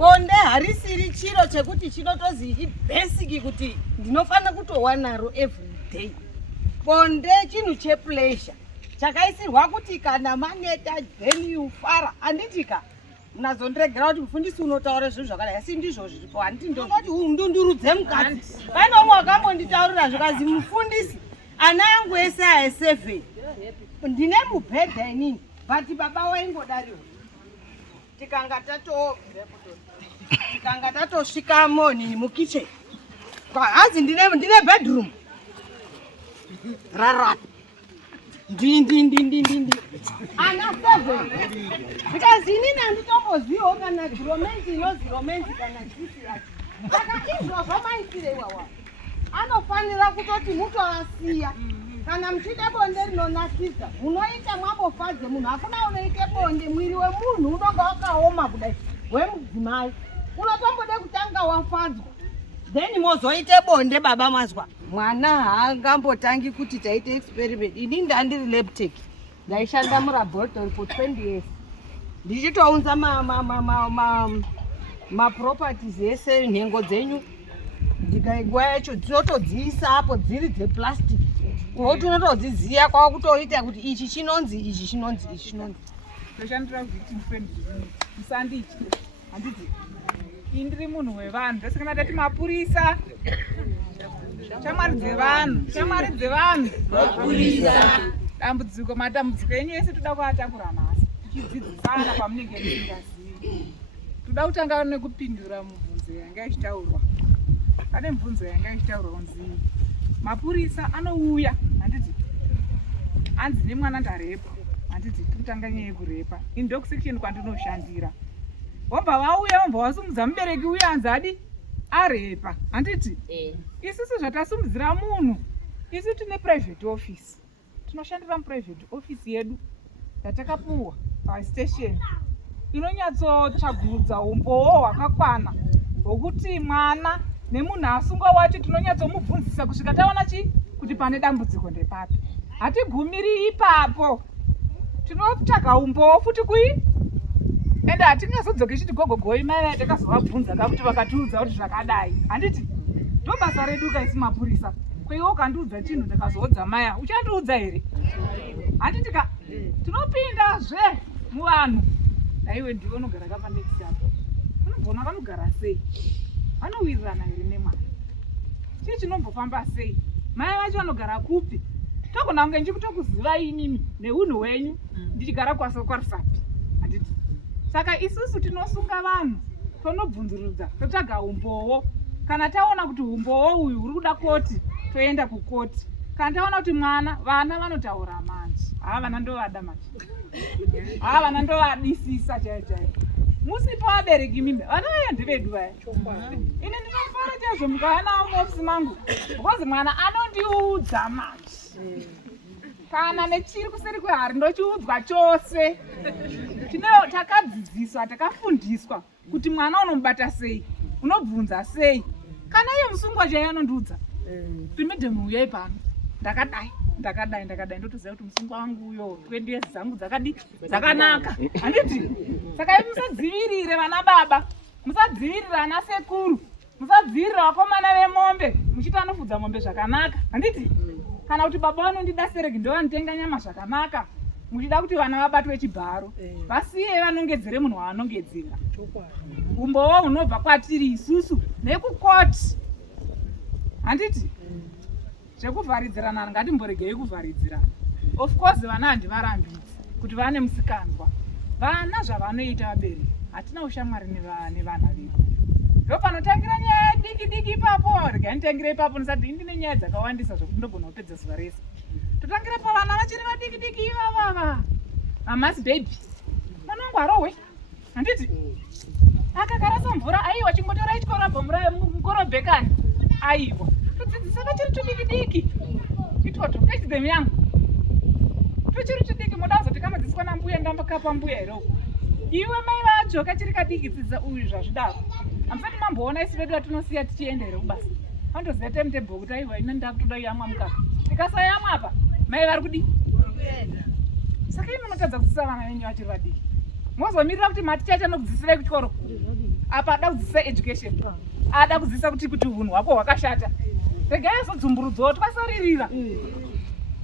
bonde harisiri chiro chekuti chinotozi ibasic kuti ndinofanira kutowanaro every day. Bonde chinhu chepleasure chakaisirwa kuti kana maneta then you fara. Anditika unazondiregera kuti mufundisi unotaura zvinhu zvakadai asi ndizvo zviripo. Handiti ndinoti undundurudze mukadzi. Pane umwe wakambonditaurira zvikazi mufundisi ana yangu ese aye7 ndine mubhedha inini but baba waingodariwo tikanga tatosvikamo nini mukicheni hazi ndine bedroom rara ndindi ana 7 because inini handitombozivo kana romance inozi romance kana chisi yacho saka izvo zvamaitire iwawa anofanira kutoti mutovasiya kana muchide bonde rinonakisa munoita mwambofadze munhu hakuna unoite bonde mwiri wemunhu unonga wakaoma kudai wemudzimai unotombode kutanga wafadzwa then mozoite bonde baba mazwa mwana haangambotangi kuti taite experiment. Ini ndandiri leptech ndaishanda mulaboratory for 20 years ndichitounza maproperties ese nhengo dzenyu ndikaigwa yacho dzinotodziisa apo dziri dzeplastic kuti unotodziziya kwakutoita kuti ichi chinonzi ichi chinonzi ichi chinonzi. Toshandira kuti musandichi handiti indiri munhu wevanhu ndese kana tati mapurisa shamwari dzevanhu mapurisa matambudziko enyu ese toda kuatakura nhasi tichidzidzisana pamunenge musingazivi. Toda kutanga nekupindura mubvunzo yanga ichitaurwa. Pane mubvunzo yanga ichitaurwa kunzi mapurisa anouya handiti anzi nemwana ndarepa handiti tikutanga nyaya yekurepa in dog section kwandinoshandira wabva vauya vabva vasumudza mubereki uya anzi adi arepa handiti isusu zvatasumudzira munhu isu tine private office tinoshandira muprivate office yedu yatakapuwa pastation inonyatsotsvagurudza umboo hwakakwana hwokuti mwana nemunhu asungwa wacho tinonyatsomubvunzisa kusvika taona kuti pane dambudziko ndepapi. Hatigumiri ipapo tinotsvaga umboo futi ende hatingazodzoke chiti gogogoi mai takazovabvunza kakuti vakatiudza kuti zvakadai handiti ndobasa redu kaisi mapurisa kweiwo kandiudza chinhu ndikazoudza maya uchandiudza here handitika tinopindazve muvanhu naiwe ndiwe unogara kapanekisi apo unobvona vanogara sei vanowirirana here nemwana chii chinombofamba sei mai vacho vanogara kupi togona kunge ndichikutokuziva inini neunhu hwenyu ndichigara kwarisapi handiti saka isusu tinosunga vanhu tonobvunzurudza totsvaga umboo kana taona kuti umboo uyu uri kuda koti toenda kukoti kana taona kuti vana vanotaura manje vana ndovada manje vana ndovadisisa chaicho musipo vabereki mimbe vana vaya ndevedu vaya ine ndinofara chaizvo mukava navo muofisi mangu because mwana anondiudza manje kana nechiri kuseri kwehari ndochiudzwa chose takadzidziswa takafundiswa kuti mwana unomubata sei unobvunza sei kana iye musungwa chai anondiudza rimedhemu uyai pano ndakadai ndotoziva kuti musungwa wangu uyo 20 years dzangu dzakanaka handiti saka musadzivirire vana baba musadzivirira ana sekuru musadzivirira vakomana vemombe muchiti anofudza mombe zvakanaka handiti kana kuti baba vanondida sereki ndovanitenga nyama zvakanaka muchida kuti vana vabatwe chibharo vasiye vanongedzere munhu waanongedzera umboo hunobva kwatiri isusu nekukoti handiti zvekuvharidzirana ngatimboregei kuvharidzirana. Of course vana handivarambidzi kuti vane musikanzwa vana zvavanoita vabereki hatina ushamwari nevana vedu ndopanotangira nyaya diki ipapo regai nditangire ipapo ndisati indine nyaya dzakawandisa zvokuti ndogona kupedza zuva rese totangira pavana vachiri vadiki ivavava mamasi baby mwanangu arohwe handiti akagara samvura aiwa chingotora chikorabva mukorobhekani aiwa todzidzisa vachiri tudiki itoto kati them yangu tuchiri tudiki moda kuzoti kamadzidziswa nambuya ndambakapa mbuya here iwe mai vacho kachiri kadiki dzidzisa uyu zvazvidaro hamusati mamboona isi vedu vatinosiya tichienda here kubasa vandoziva timetable kuti aiwa ine ndakutoda yamwa mukaka tikasayamwa apa mai vari kudi saka imi munotadza kudzidzisa vana venyu vachiri vadiki mozomirira kuti maticha chanokudzidzisai kuchikoro apa ada kudzidzisa education, ada kudzidzisa kuti hunhu hwako hwakashata. Regai azodzumburudzawo twasaririra.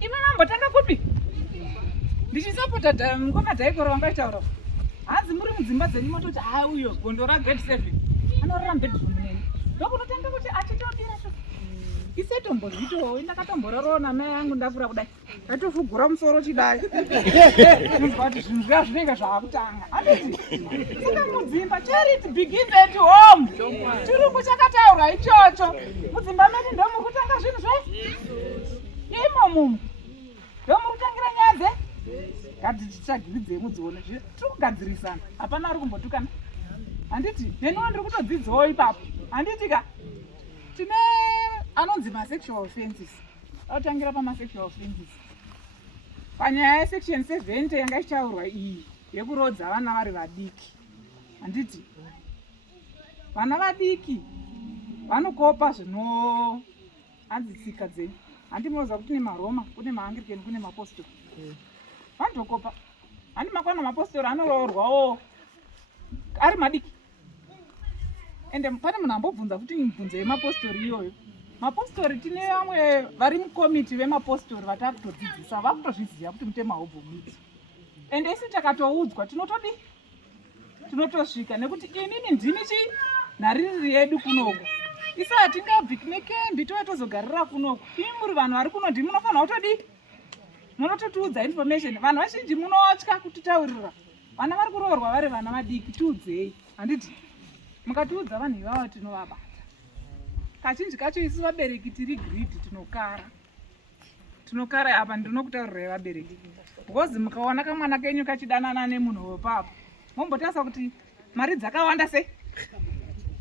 Imi mambotanga kupi? Ndichisapota mukoma Dhaikoro vangaitaura. Hanzi muri mudzimba dzenyu mototi uyo gondo ragrade 7 anorara bedroom neni. Ndokunotanga kuti achitobira sho. Isetombozvitowo ndakatombororowo namai yangu ndakura kudai. Ndatofugura musoro chidai. Munzwa kuti zvinhu zviya zvinenge zvakutanga. Handiti? Saka mudzimba charity begins at home. Chirungu chakataurwa ichocho. Mudzimba medu ndomuri kutanga zvinhu imo munhu. Ndomuri kutangira nyaya ngatitsvagiridze mudzione tiri kugadzirisana. Hapana ari kumbotukana. Handiti? Neniwo ndiri kutodzidzawo ipapo. Handiti ka? Tine anonzi ma-sexual offenses. Autangira pama-sexual offenses. Panyaya yesection 70 yanga ichitaurwa iyi yekurodza vana vari vadiki. Handiti? Vana vadiki vanokopa hanzitsika dzenyu. Handi munoziva kuti kune maRoma, kune maAnglican, kune maApostori. Vanotokopa. Handi makwana maApostori anoroorwawo ari madiki. Ende pane munhu ambobvunza kuti mibvunzo yemaApostori iyoyo. MaApostori tine vamwe vari mukomiti vemaApostori vatakutodzidzisa vakutozviziva kuti mutema haubvumidzi. Ende isi takatoudzwa tinotosvika nekuti inini ndimi nhaririri yedu kunoku. Isi hatingabvi nekembi tozogarira kunoku. Imi muri vanhu vari kuno ndimi munofanira kutodi munototiudza information. Vanhu vazhinji munotya kutitaurira. Vana vari kuroorwa vari vana vadiki tiudzei. Handiti? Mukatiudza vanhu ivavo tinovabata. Kazhinji kacho isi vabereki tiri greedy tinokara apa ndinokutaurirai vabereki. Because mukaona kamwana kenyu kachidanana nemunhu wepapo mombotarisa kuti mari dzakawanda sei,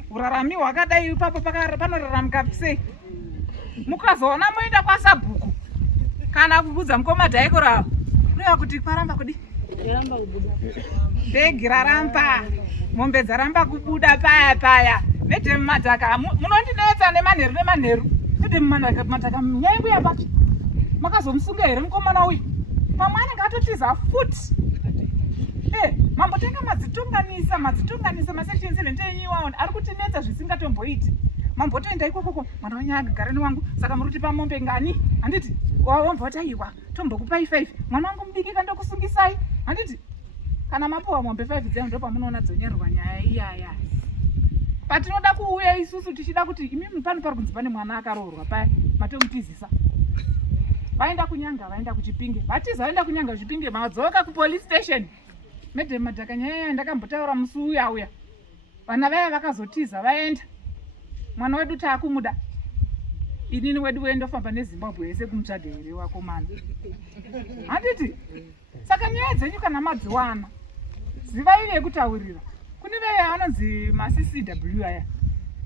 urarami hwakadai ipapo panoraramika sei. Mukazoona moenda kwasabhuku kana kubudza mukoma Dhaikoro avo kureva kuti kwaramba kudi bhegi raramba, mombe dzaramba kubuda paya nete mumadhaka. Munondinetsa nemanheru kuti mumadhaka nyangu yapacho makazomusunga here mukomana uyu pamwe anenge atotiza futi. Mambotenga madzitunganisa masection 7 enyiwawo ari kutinetsa zvisingatomboiti. Mambotoenda ikokoko mwana wanya agagarani wangu saka muri kuti pamombe ngani. Handiti? Wambotaiwa tombokupai 5 mwana wangu mudiki kandokusungisai. Handiti? Kana mapuwa mombe 5 dzenyu ndo pamunoona dzonyerwa nyaya iyaya. Patinoda kuuya isusu tichida kuti imimi pano pari kunzi pane mwana akaroorwa paya matomutizisa. Vaenda kunyanga, vaenda kuchipinge. Vatiza vaenda kunyanga kuchipinge madzoka kupolice station. Madam madhaka nyaya ndakambotaura musi uya. Vana vaya vakazotiza vaenda. Mwana wedu taakumuda. Inini wedu wendofamba neZimbabwe yese kumutsvaga here wakomana. Handiti? Saka nyaya dzenyu kana madziwana zivai vekutaurira. Kune vaya anonzi maCCW aya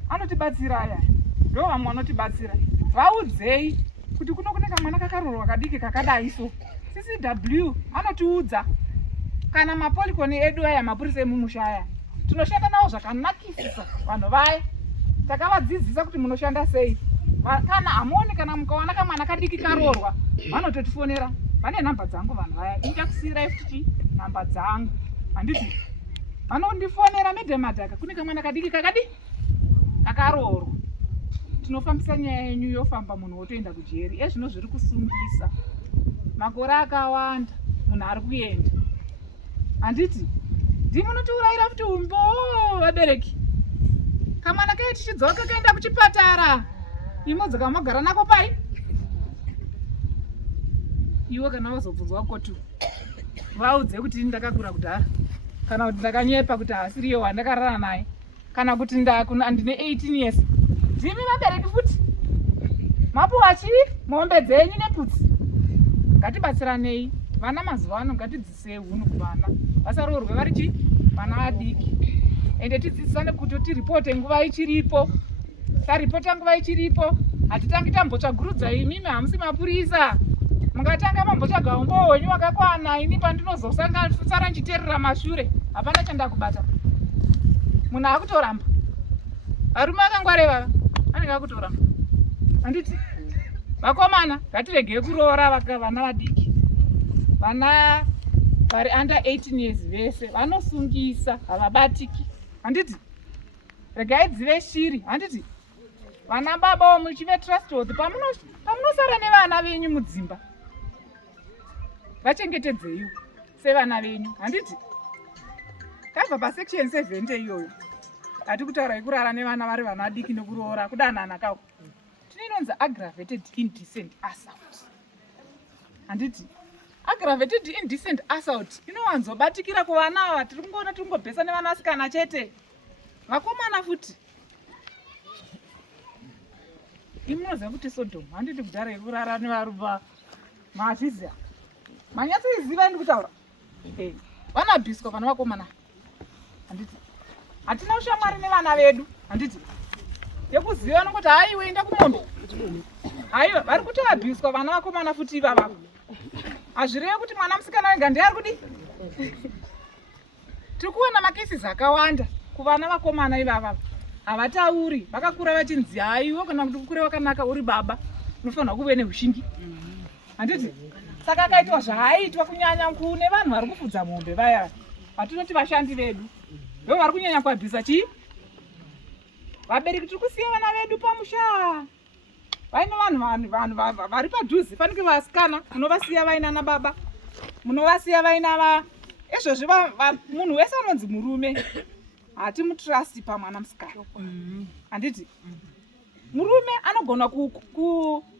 anotibatsira aya, ndo vamwe vanotibatsira. Vaudzei kuti kuno kune kamwana kakaroorwa kadiki kakadai so. CCW anotiudza. Kana mapolikoni edu aya mapurisa emumusha aya tinoshanda nawo zvakanakisisa. Vanhu vaya takavadzidzisa kuti munoshanda sei. Kana hamuoni kana mukaona kamwana kadiki karoorwa vanototifonera. Vane nhamba dzangu vanhu vaya. Ndichakusiyirai futi nhamba dzangu. Handiti? Vanondifonera medhemadhaka kune kamwana kadiki kakaroorwa. Tinofambisa nyaya yenyu yofamba munhu wotoenda kujeri. Ezvino zviri kusungisa. Makore akawanda munhu ari kuenda. Handiti? Ndimunotiurayira kuti umbo vabereki. Kamwana kedu tichidzoka kaenda kuchipatara. Imodzoka mogara nako pai. Iwe kana wazobvunzwa kotu vaudze kuti ndakakura kudhara, kana kuti ndakanyepa kuti hasiriyo wandakarara naye, kana kuti ndine 18 years. Ndimi vabereki futi. Mapuwa chii mombe dzenyu neputsi. Ngatibatsiranei. Vana mazuva ano ngatidzisei hunhu kuvana. Vasaroorwe vari chii? Vana vadiki. Ende tidzidzisane kuti tiripote nguva ichiripo. Taripota nguva ichiripo. Hatitangi tambotsvagurudza imimi hamusi mapurisa. Mungatanga mambotsvaga umbo wenyu wakakwana. Ini pandinozosara nchiterera mashure hapana chandakubata. Munhu akutoramba. Varume vakangwareva anenge akutoramba. Handiti? Vakomana ngatiregei kuroora vana vadiki. Vana vari under 18 years vese vanosungisa havabatiki. Handiti? regai dzive shiri. Handiti vana baba muchive trustworthy pamunosara nevana venyu mudzimba vachengetedzeiwo sevana venyu. Handiti kabva pasection 7 iyoyo hati kutaura kurara nevana vari vana vadiki nekuroora kudanana kako tinonzi aggravated indecent assault. Handiti aggravated indecent assault inowanzobatikira kuvana ava tiri kungoona tiri kungobhesa nevana vasikana chete, vakomana futi. Imoziva kuti Sodom handiti kudhara yekurara nevaruva mazvizia manyatsoiziva ndikutaura vanabhiswa vana vakomana. Handiti hatina ushamwari nevana vedu. Handiti yekuziva nokuti haiwe enda kumombe haiwa vari kutoabhiswa vana vakomana futi ivavavo. Hazvireve kuti mwana musikana wega ndiye ari kudi. Tiri kuona makesi akawanda kuvana vakomana ivavavo havatauri, vakakura vachinzi haiwo kana kuti kukure wakanaka uri baba unofanira kuve neushingi. Handiti saka akaitwa zvaaitwa kunyanya kune vanhu vari kufudza mombe vaya vatinoti vashandi vedu vo vari kunyanya kuabhisa chii. Vabereki tiri kusiya vana vedu pamusha vaine vanhu vari padhuze fanike vasikana munovasiya vaina nababa munovasiya vaina izvozvi munhu wese anonzi murume hati mutrust pamwana musikana. Handiti murume anogona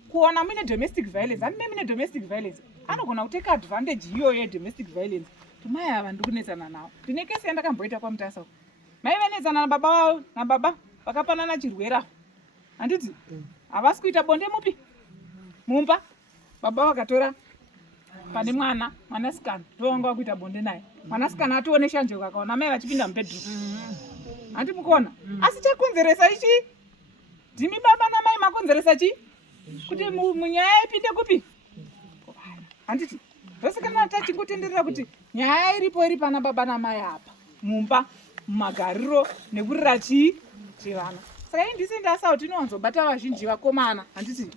kuona muine domestic violence handime muine domestic violence anogona kuteka advantage iyoyo yedomestic violence tumai ava ndikunetsana navo. Ndine kesi yandakamboita kwamutasa mai vanetsana nababa vavo nababa vakapanana chirwera. Handiti havasi kuita bonde mupi mumba baba vakatora pane mwanasikana ndovanga kuita bonde naye mwanasikana atoone shanjeko akaona mai vachipinda mubedroom. Handi mukuona asi chakonzeresa ichi ndimi baba namai makonzeresa chi kuti munyaya ipinde kupi. Handiti zvose kana tachingotenderera kuti nyaya iripo iri pana baba namai apa mumba mumagariro nekurira chii chevana. Saka indecent assault inowanzobata vazhinji vakomana. Handiti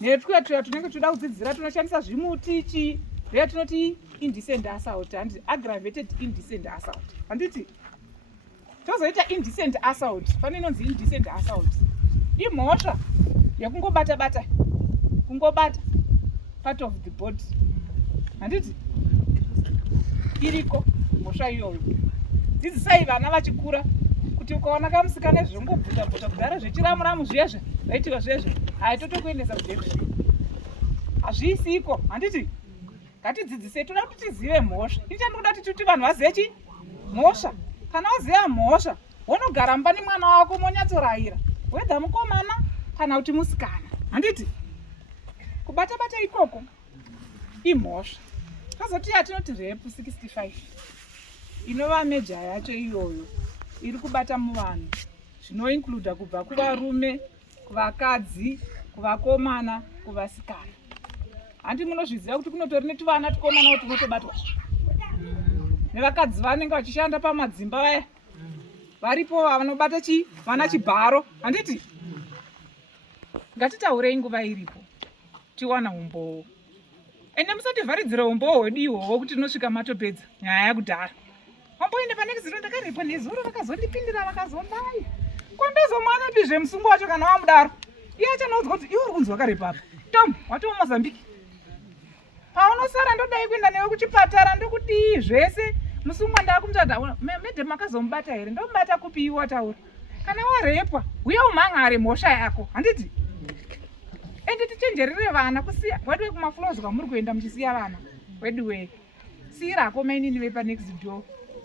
netwetuya tunenge toda kudzidzira tunoshandisa zvimuti chi reya tunoti indecent assault. Handiti aggravated indecent assault. Handiti tozoita indecent assault fane inonzi indecent assault imhosva yakungobata kungobata part of the body. Handiti iriko mhosva iyoyo. Dzidzisai vana vachikura kuti ukaona kamusikana zvongobvuta kudhara zvechiramuramu zvezve vaitirwa zvezve haitotokuendesa kudhekuzvi hazviisiko. Handiti ngatidzidzisei toda kuti tizive mhosva ichandikuda kuti vanhu vazive chi mhosva. Kana waziva mhosva wonogara mba nemwana wako monyatsorayira wedha mukomana kana kuti musikana. Handiti kubata ikoko imhosva. Kazoti yatinoti repu 65 inova meja yacho iyoyo iri kubata muvanhu zvinoincluda kubva kuvarume kuvakadzi kuvakomana kuvasikana. Handi munozviziva kuti kunotori netuvana tukomana tunotobatwa nevakadzi vanenge vachishanda pamadzimba vaya varipo vanobata chi vana chibharo. Handiti ngatitaurei nguva iripo tiwana umbowo ende musativharidzire umbowo hwedu ihwohwo kuti tinosvika matopedza nyaya yakudhara. Wamboende pane ziro ndakarepa nezuro vakazondipindira vakazondai kwandozomwana pizve musungu wacho kana wamudaro iye achanoudzwa kuti iwe uri kunzi wakarepa apa Tom watiwo Mozambique paunosara ndodai kuenda newe kuchipatara ndokuti zvese musungwa ndakumutadza medhe makazomubata here ndomubata kupi iwe wataura kana warepwa uye umhangare mhosva yako. Handiti ende tichenjerere vana kusiya wedu wekumaflows kwamuri kuenda muchisiya vana wedu we siyirako mainini vepanext door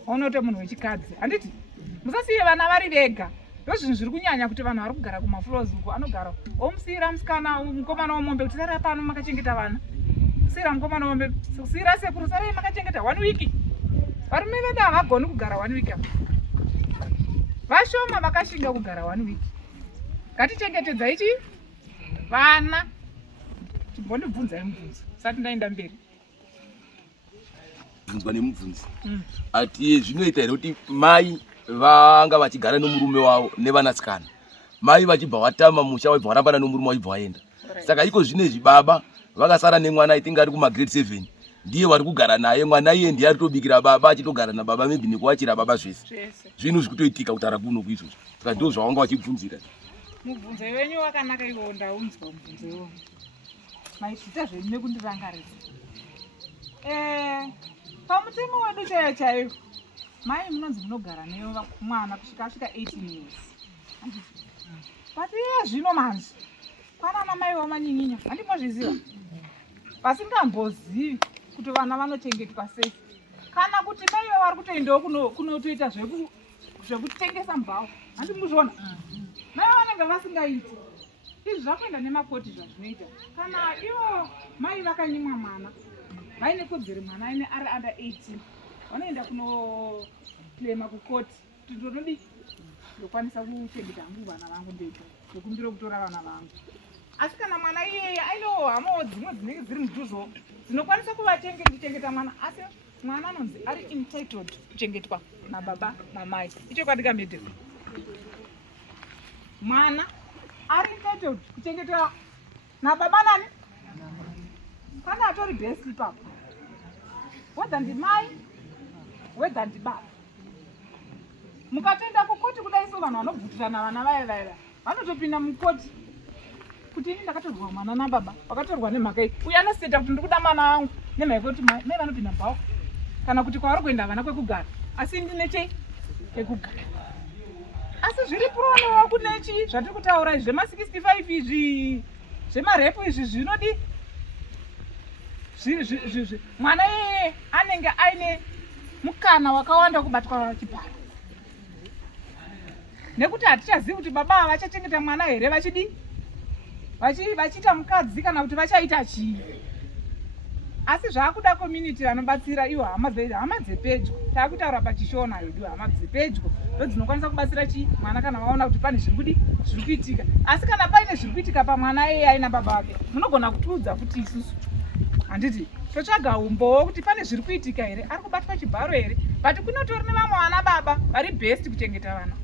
onote munhu wechikadzi. Handiti musasiye vana vari vega ndozvinhu zviri kunyanya kuti vanhu vari kugara kumaflows uko anogara omusiyira musikana mukomana womombe kuti sarai pano makachengeta vana kusiyira mukomana womombe kusiyira sekuru sarai makachengeta 1 week. Varume vedu havagoni kugara 1 week vashoma vakashinga kugara 1 week. Ngatichengetedza ichi vana chimbondibvunzai mubvunzo sati ndaenda mberi bvunzwa nemubvunzi ati zvinoita here kuti mai vanga vachigara nomurume wavo nevanasikana mai vachibva watama musha waibva warambana nomurume waibva waenda saka iko zvinezvi baba vakasara nemwana aitinga ari kumagrade 7 ndiye wari kugara naye, mwana iye ndiye aritobikira baba, achitogara nababa, maybe nekuachira baba zvese. Zvinhu zvikutoitika kutara kuno kuizvozvo. Saka ndizvo zvawanga wachibvunzira. Mubvunzo wenyu wakanaka iwo, ndaunzwa mubvunzo iwo. Maizvita zvenyu nekundirangaridza. Pamutemo wedu chaiyo chaiyo, mai munonzi munogara neyo mwana kusvika 18 years. But iye zvino manje kwana mai vamanyinya, handimozviziva. Vasingambozivi kuti vana vanochengetwa sei. Kana kuti mai vari kutoendawo kunotoita zvekutengesa mbao. Handimuzvona. Mai vanenge vasingaiti. Izvi zvakuenda nemakoti zvazvinoita. Kana ivo mai vakanyimwa mwana, vaine kodzero mwana aine ari under 18, vanoenda kunoklema kukoti kuti ndinodi ndokwanisa kuchengeta hangu vana vangu ndega, ndokumbira kutora vana vangu. Asi kana mwana iyeye ainewo hamawo dzimwe dzinenge dziri mudhuzo dzinokwanisa kuchengeta mwana, asi mwana anonzi ari entitled kuchengetwa nababa namai. Icho kwatika medhero. Mwana ari entitled kuchengetwa nababa nani? Kana atori best ipapo. Whether ndimai, whether ndibaba. Mukatoenda kukoti kudai so vanhu vanobvutirana vana vaya vanotopinda mukoti kuti ini ndakatorwa mwana nababa, wakatorwa nemhaka iyi. Uyu anoseta kuti ndikuda mwana wangu nemhaka yekuti mai vanopinda mbao. Kana kuti kwavari kuenda vana kwekugara, asi ndine chekugara. Asi zviri puronewa kunechi zvatiri kutaura izvi zvema65 izvi zvemarepu izvi zvinodi mwana iyeye anenge aine mukana wakawanda kubatwa chipara. Nekuti hatichazivi kuti baba vachachengeta mwana here vachidi vachiita mukadzi kana kuti vachaita chii. Asi zvaakuda community vanobatsira iwo hama dzepedyo. Taakutaura pachishona hedu, hama dzepedyo ndodzinokwanisa kubatsira mwana kana vaona kuti pane zviri kuitika. Asi kana paine zviri kuitika pamwana iyeye aina baba vake, munogona kutiudza kuti isusu handiti totsvaga umbowo kuti pane zviri kuitika here, ari kubatwa chibharo here. But kunotori nevamwe vana baba vari best kuchengeta vana.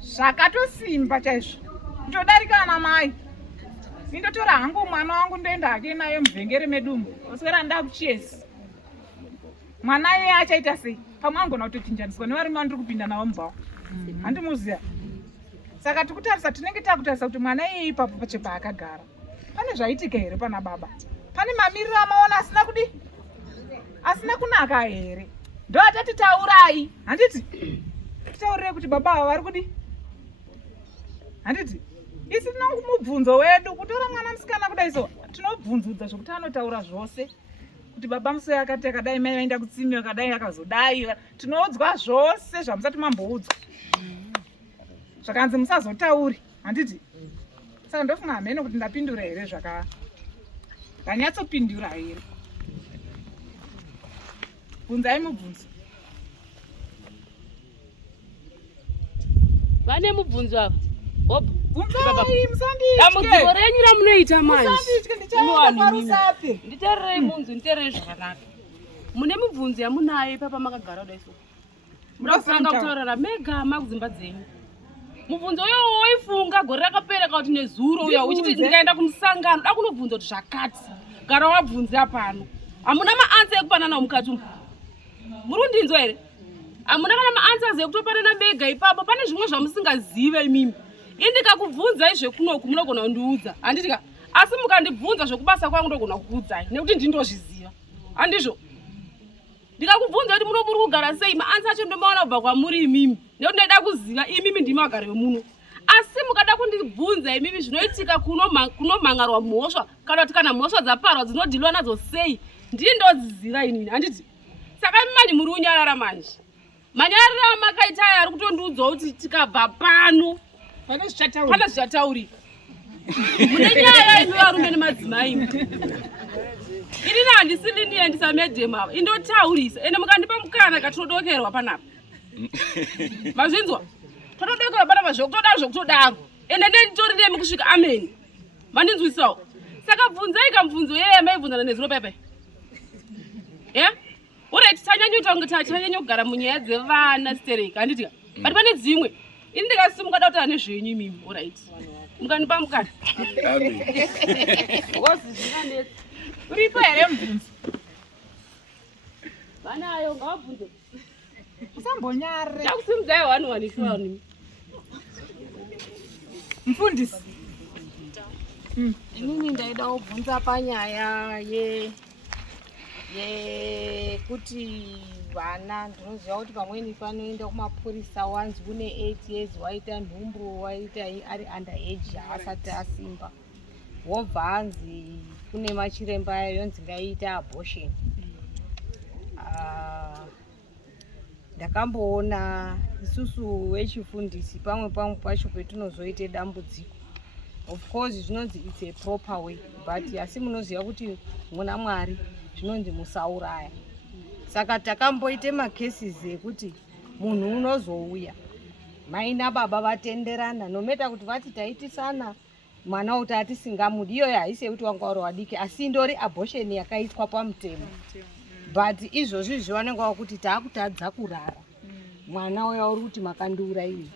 Zvakatosimba chaizvo. Ndodarika ana mai. Indotora hangu mwana wangu ndoenda hake naye muvhengere medumo. Oswera ndakuchesi. Mwana iye achaita sei? Pamwe angona kutochinjaniswa nevarume vandiri kupinda navo mubhao. Handimuziya. Saka tikutarisa tinenge takutarisa kuti mwana iye ipapo pachepa akagara. Pane zvaitika here pana baba? Pane mamiriro amaona asina kunaka here? Ndo atati taurai. Handiti? Titaurire kuti baba ava vari kudi? Handiti? Isi tinomubvunzo wedu kutora mwana musikana kudai so. Tinobvunzudza zvokuti anotaura zvose. Kuti baba musoi akati akadai, mai vaenda kutsimi akadai akazodai. Tinoudzwa zvose zvamusati mamboudzwa. Zvakanzi musazotauri. Handiti? Saka ndofunga hamene kuti ndapindura here ndanyatsopindura here. Bvunzai mubvunzo. Vane mubvunzo apa? Hop. Bvunzai musanditye. Dambudziko renyu ramunoita manje. Musanditye ndichaparusape. Nditererei munzu, nditererei zvakanaka. Mune mubvunzo yamunayo papa makagara kudai so. Munofanira kutaurira mega makudzimba dzenyu. Mubvunzo uyo waifunga gore rakapera kuti nezuro uya uchiti ndikaenda kumusangano da kunobvunza kuti zvakati. Gara wabvunza pano. Hamuna maansa ekupanana mukati umu. Murundinzwa here? Hamuna kana maansa ekutopanana mega ipapo. Pane zvimwe zvamusingaziva imimi. Indikakubvunza izve kunoku munogona kundiudza. Handitika? Asi mukandibvunza zvokubasa kwangu ndogona kukuudzai nekuti ndindozviziva. Handizvo? Ndikakubvunza kuti munoburi kugara sei, maansa acho ndomaona kubva kwamuri imimi. Nekuti ndaida kuziva imimi ndimi vagari vemuno. Asi mukada kundibvunza imimi zvinoitika kunomhangarwa mhosva kana kuti kana mhosva dzaparwa dzinodhilwa nadzo sei, ndindodziziva inini. Handiti? Saka manje muri unyarara manje. Manyarara makaita aya ari kutondiudzawo kuti tikabva pano pane zvichataurika. Mune nyaya ino varume nemadzimai. Inini handisiri ndiendisa medhemu ava, indotaurisa. Ende mukandipa mukana katinodokerwa panapa. Mazvinzwa? Totodokerwa panapa zvokutodaro zvokutodaro. Ende nditori nemi kusvika ameni. Mandinzwisawo. Saka bvunzai kamubvunzo yeye maibvunzana nezuro pepe. Alright, tanyanya kugara munyaya dzevana stereka. Handitika? But pane dzimwe. Ini ndikasimuka kutaura nezvenyu imimi. Alright. Mukanipa mukana. Amen. Wozi zvinganetsa. Uripo here mubvunzo? Vanayo ngavabvunze. Usambonyare. Ndakusimudzai 1 Mufundisi. Inini ndaida kubvunza panyaya yekuti vana ndinoziva kuti pamweni panoenda kumapurisa wanzi une 8 years waita nhumbu waita ari under age haasati asimba wobva hanzi kune machiremba yonzi ngaiita abortion. Ndakamboona isusu vechifundisi pamwe pacho petinozoite dambudziko. Of course zvinonzi it's a proper way, but asi munoziva kuti muna Mwari zvinonzi musauraya. Saka takamboite macases ekuti munhu unozouya mai nababa vatenderana nometa kuti vati taitisana mwana uti atisingamudi, iyoyo haisi yekuti wanga uri wadiki asi indori abortion yakaitwa pamutemo. But izvozvi zvivanenge kuti taakutadza kurara mwana uya uri kuti makandiurayirei.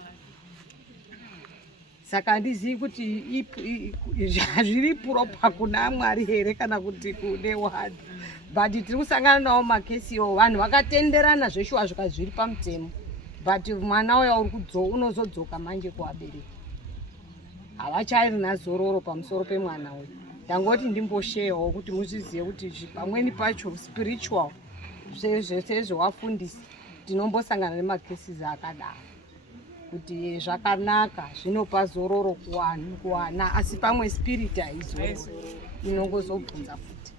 Saka handizivi kuti zviri proper kuna Mwari here kana kuti kune wadi. But tiri kusangana nawo makesi iwo vanhu vakatenderana zveshuwa zvika zviri pamutemo, but mwana uya uri unozodzoka manje kuvabereki. Havacharina zororo pamusoro pemwana uyu. Ndangoti ndimbosheyawo kuti muzvizive kuti pamweni pacho spiritual sezvewafundisi tinombosangana nemakesi akadaro kuti zvakanaka zvinopa zororo kuwana asi pamwe spirit haizororo inongozobvunza futi.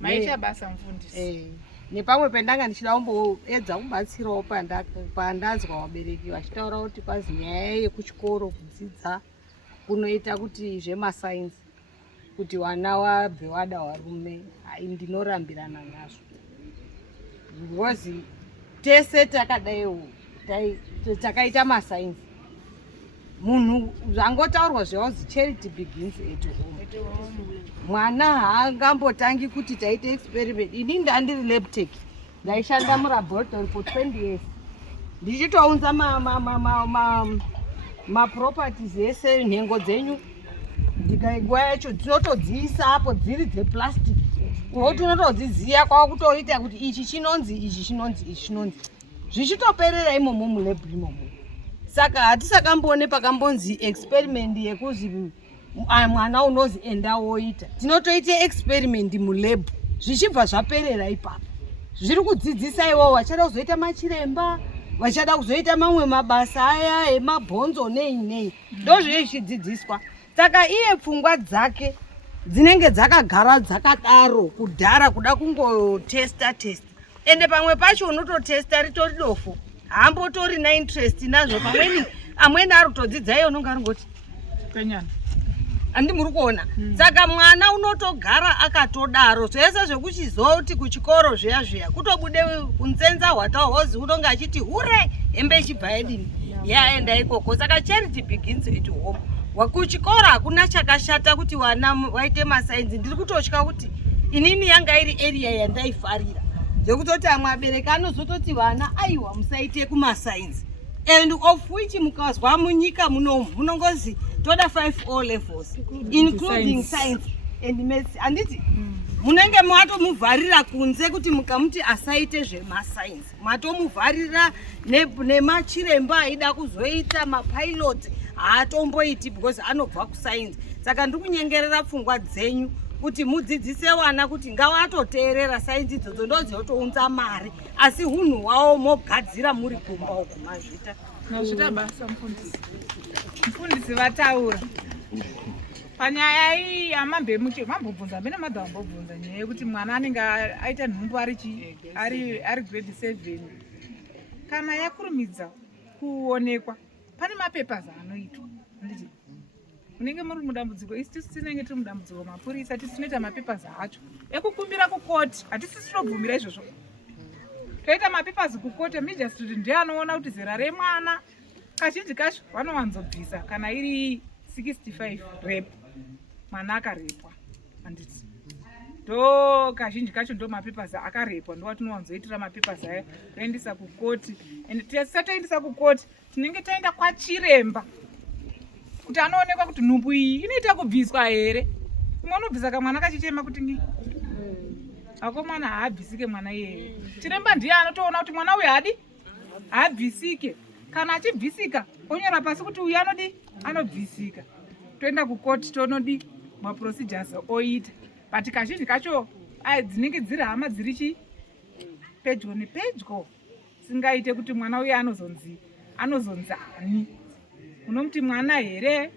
Maita basa mufundisi. Nepamwe pendanga ndichida kumboedza kubatsirawo pandazwa vabereki vachitaura kuti kwazi nyaya yekuchikoro kudzidza kunoita kuti zvemasainzi kuti vana wabve wada varume, hai ndinorambirana nazvo. Because tese takadaiwo takaita masainzi munhu zvangotaurwa zvaunzi charity begins at home. Mwana haangambotangi kuti taite experiment. Ini ndandiri lab tech ndaishanda mulaboratory for 20 years ndichitounza maproperties ese nhengo dzenyu ndikaigwa yacho dzinotodziisa apo dziri dzeplastic kuti unotodziziya kwakutoita kuti ichi chinonzi ichi chinonzi ichi chinonzi zvichitoperera imomo mulab imomo. Saka hatisakamboone pakambonzi experiment yekuzi mwana unozi enda woita. Tinotoite experiment mulab zvichibva zvaperera ipapo. Zviri kudzidzisa iwo vachada kuzoita machiremba, vachada kuzoita mamwe mabasa aya emabhonzo nei ndozvo zvichidzidziswa. Saka iye pfungwa dzake dzinenge dzakagara dzakadaro kudhara kuda kungotesta. Ende pamwe pacho unototesta ritori dofo haambotorina interest nazvo. Pamweni amweni ari kutodzidza iye unonga aringoti Penyana. Handi muri kuona. Saka mwana unotogara akatodaro zvese zvekuchizoti kuchikoro zviya kutobude kunzenza hwatahozi unonga achiti hure hembe ichibva yadini yaenda ikoko. Saka charity begins at home. Wakuchikora hakuna chakashata kuti wana waite masainzi. Ndiri kutotya kuti inini yanga iri area yandaifarira zvekutoti amwe abereki anozototi vana aiwa musaite kumasainzi, and of which mukazwa munyika munomu munongozi toda 5 O levels including science and medicine. Handiti munenge matomuvharira kunze kuti mukamuti asaite zvemasainzi, matomuvharira nemachiremba aida kuzoita mapilot haatomboiti because anobva kusainzi. Saka ndiri kunyengerera pfungwa dzenyu kuti mudzidzise wana kuti ngavatoteerera sainzi idzodzo ndodzinotounza mari, asi hunhu hwavo mogadzira muri kumba uku mazvita. Nazvita basa mufundisi. Mufundisi vataura. Panyaya iyi yamambemuche mambobvunza mene madha ambobvunza nyaya yekuti mwana anenge aita nhumbu ari grade 7. Kana yakurumidza kuonekwa pane mapepers anoitwa. Nditi unenge muri mudambudziko, isi tinenge tiri mudambudziko mapurisa tisinoita mapepers acho ekukumbira kukoti. Hatisisi tobvumira izvozvo. Toita mapepers kukoti magistrate ndiye anoona kuti zera remwana kazhinji kacho vanowanzobvisa kana iri 65 rep mwana akarepwa. Handiti ndo kazhinji kacho ndo mapepers akarepwa ndo watinowanzoitira mapepers aya toendesa kukoti. And tisatoendesa kukoti tinenge taenda kwachiremba kuti anoonekwa kuti nhumbu iyi inoita kubviswa here. Umwe unobvisa kamwana kachichema kuti akomana haabvisike mwana iyeye. Chiremba ndiye anotoona kuti mwana uyu haabvisike. Kana achibvisika onyora pasi kuti uyu anobvisika. Toenda kukoti tonodi maprocedures oita. But kazhinji kacho dzinenge dziri hama dziri pedyo nepedyo. Singaite kuti mwana uyu anozonzani. Unomuti mwana here,